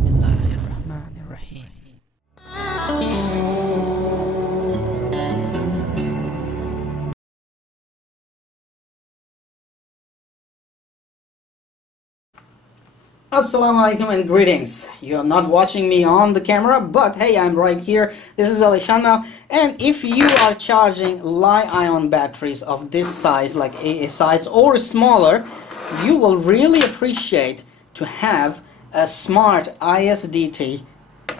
Bismillahirrahmanirrahim. Assalamu alaikum and greetings. You are not watching me on the camera, but hey, I'm right here. This is Alishan now, and if you are charging Li-ion batteries of this size, like AA size or smaller, you will really appreciate to have a smart ISDT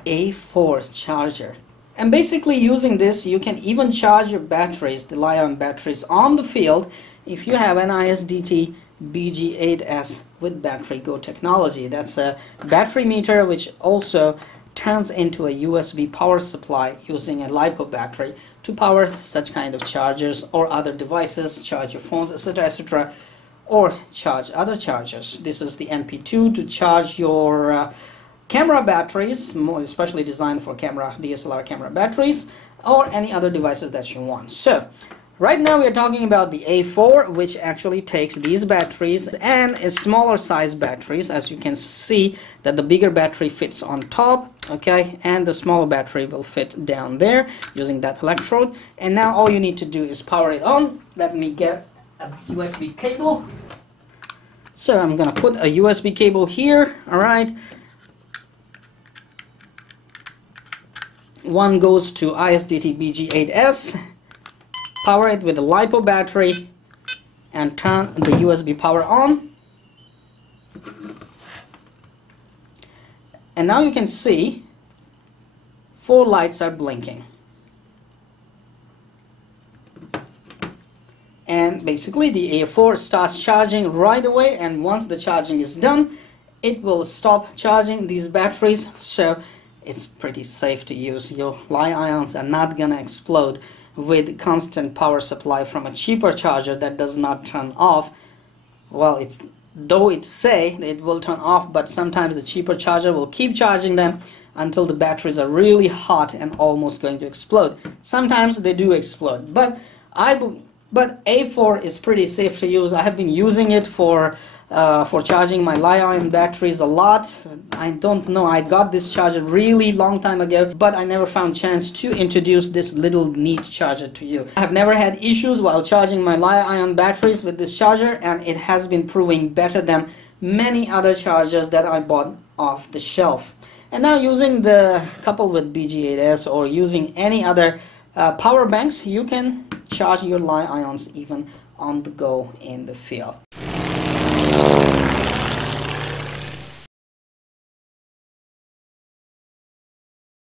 A4 charger. And basically using this, you can even charge your batteries, the Li-ion batteries, on the field if you have an ISDT BG8S with Battery Go technology. That's a battery meter which also turns into a USB power supply using a LiPo battery to power such kind of chargers or other devices, charge your phones, etc., etc., or charge other chargers. This is the NP2 to charge your camera batteries, more especially designed for DSLR camera batteries, or any other devices that you want. So right now we are talking about the A4, which actually takes these batteries and is smaller size batteries. As you can see that the bigger battery fits on top, okay, and the smaller battery will fit down there using that electrode. And now all you need to do is power it on. Let me get a USB cable. So I'm gonna put a USB cable here, alright. One goes to ISDT BG8S. Power it with a LiPo battery and turn the USB power on. And now you can see 4 lights are blinking. And basically the A4 starts charging right away, and once the charging is done, it will stop charging these batteries. So it's pretty safe to use. Your Li-ions are not gonna explode with constant power supply from a cheaper charger that does not turn off. Well, though it say it will turn off, but sometimes the cheaper charger will keep charging them until the batteries are really hot and almost going to explode. Sometimes they do explode, but A4 is pretty safe to use. I have been using it for charging my Li-ion batteries a lot. I don't know, I got this charger really long time ago, but I never found chance to introduce this little neat charger to you. I have never had issues while charging my Li-ion batteries with this charger, and it has been proving better than many other chargers that I bought off the shelf. And now using the coupled with BG8S or using any other power banks, you can charge your Li-ions even on the go in the field.